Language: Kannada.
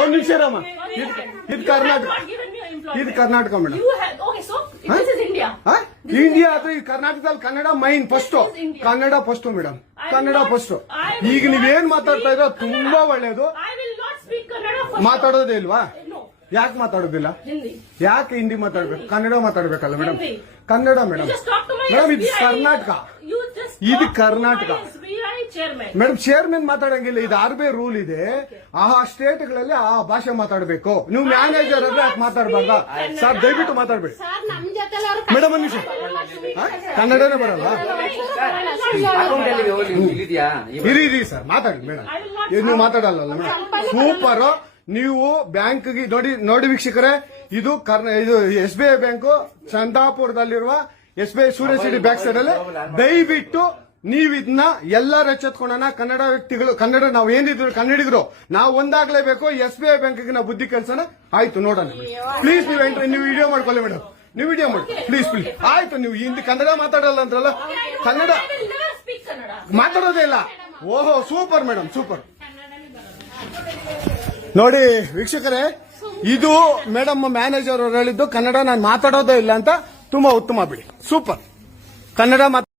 ಒಂದು ನಿಮಿಷ ರಾಮ, ಇದು ಕರ್ನಾಟಕ, ಇದು ಕರ್ನಾಟಕ ಮೇಡಮ್. ಇಂಡಿಯಾ ಅದು ಈ ಕರ್ನಾಟಕದಲ್ಲಿ Kannada main first, Kannada first madam, Kannada first. ಈಗ ನೀವೇನ್ ಮಾತಾಡ್ತಾ ಇರೋ ತುಂಬಾ ಒಳ್ಳೇದು. ಮಾತಾಡೋದೇ ಇಲ್ವಾ? ಯಾಕೆ ಮಾತಾಡೋದಿಲ್ಲ? ಯಾಕೆ ಹಿಂದಿ ಮಾತಾಡ್ಬೇಕು? ಕನ್ನಡ ಮಾತಾಡ್ಬೇಕಲ್ಲ ಮೇಡಮ್? ಕನ್ನಡ ಮೇಡಮ್. ಮೇಡಮ್ ಇದು ಕರ್ನಾಟಕ, ಇದು ಕರ್ನಾಟಕ ಮೇಡಮ್. ಚೇರ್ಮನ್ ಮಾತಾಡಂಗಿಲ್ಲ, ಇದು ಆರ್ಬಿ ರೂಲ್ ಇದೆ. ಆ ಸ್ಟೇಟ್ಗಳಲ್ಲಿ ಆ ಭಾಷೆ ಮಾತಾಡಬೇಕು. ನೀವು ಮ್ಯಾನೇಜರ್ ಆದ್ರೆ ಯಾಕೆ ಮಾತಾಡ್ಬಾರ್ದ ಸರ್? ದಯವಿಟ್ಟು ಮಾತಾಡ್ಬೇಡಿ ಮೇಡಮ್. ಒಂದು ನಿಮಿಷ, ಕನ್ನಡನೇ ಬರಲ್ಲ? ಇರಿ ಸರ್, ಮಾತಾಡಿ ಮೇಡಮ್. ನೀವು ಮಾತಾಡಲ್ಲ ಮೇಡಮ್? ಸೂಪರ್. ನೀವು ಬ್ಯಾಂಕ್ಗೆ ನೋಡಿ ವೀಕ್ಷಕರೇ, ಇದು SBI ಬ್ಯಾಂಕು ಚಂದಾಪುರದಲ್ಲಿರುವ SBI ಸೂರ್ಯ ಸಿಟಿ ಬ್ಯಾಕ್ ಸೈಡ್ ಅಲ್ಲಿ. ದಯವಿಟ್ಟು ನೀವು ಇದನ್ನ ಎಲ್ಲರೂ ಎಚ್ಚೆತ್ಕೊಳ್ಳೋಣ. ಕನ್ನಡ ವ್ಯಕ್ತಿಗಳು, ಕನ್ನಡ ನಾವು ಏನಿದ್ರು ಕನ್ನಡಿಗರು, ನಾವು ಒಂದಾಗ್ಲೇಬೇಕು. SBI ಬ್ಯಾಂಕ್ಗೆ ನಾವು ಬುದ್ಧಿ ಕಲ್ಸೋಣ. ಆಯ್ತು, ನೋಡೋಣ ಪ್ಲೀಸ್. ನೀವು ವಿಡಿಯೋ ಮಾಡ್ಕೊಳ್ಳಿ ಮೇಡಮ್, ನೀವು ವಿಡಿಯೋ ಮಾಡಿ ಪ್ಲೀಸ್. ಆಯ್ತು, ನೀವು ಹಿಂದಿ ಕನ್ನಡ ಮಾತಾಡಲ್ಲ ಅಂದ್ರಲ್ಲ? ಕನ್ನಡ ಮಾತಾಡೋದೇ ಇಲ್ಲ. ಓಹೋ, ಸೂಪರ್ ಮೇಡಮ್, ಸೂಪರ್. ನೋಡಿ ವೀಕ್ಷಕರೇ, ಇದು ಮೇಡಮ್ ಮ್ಯಾನೇಜರ್ ಅವರು ಹೇಳಿದ್ದು ಕನ್ನಡ ನಾನು ಮಾತಾಡೋದೇ ಇಲ್ಲ ಅಂತ. ತುಂಬಾ ಉತ್ತಮ ಬಿಡಿ, ಸೂಪರ್. ಕನ್ನಡ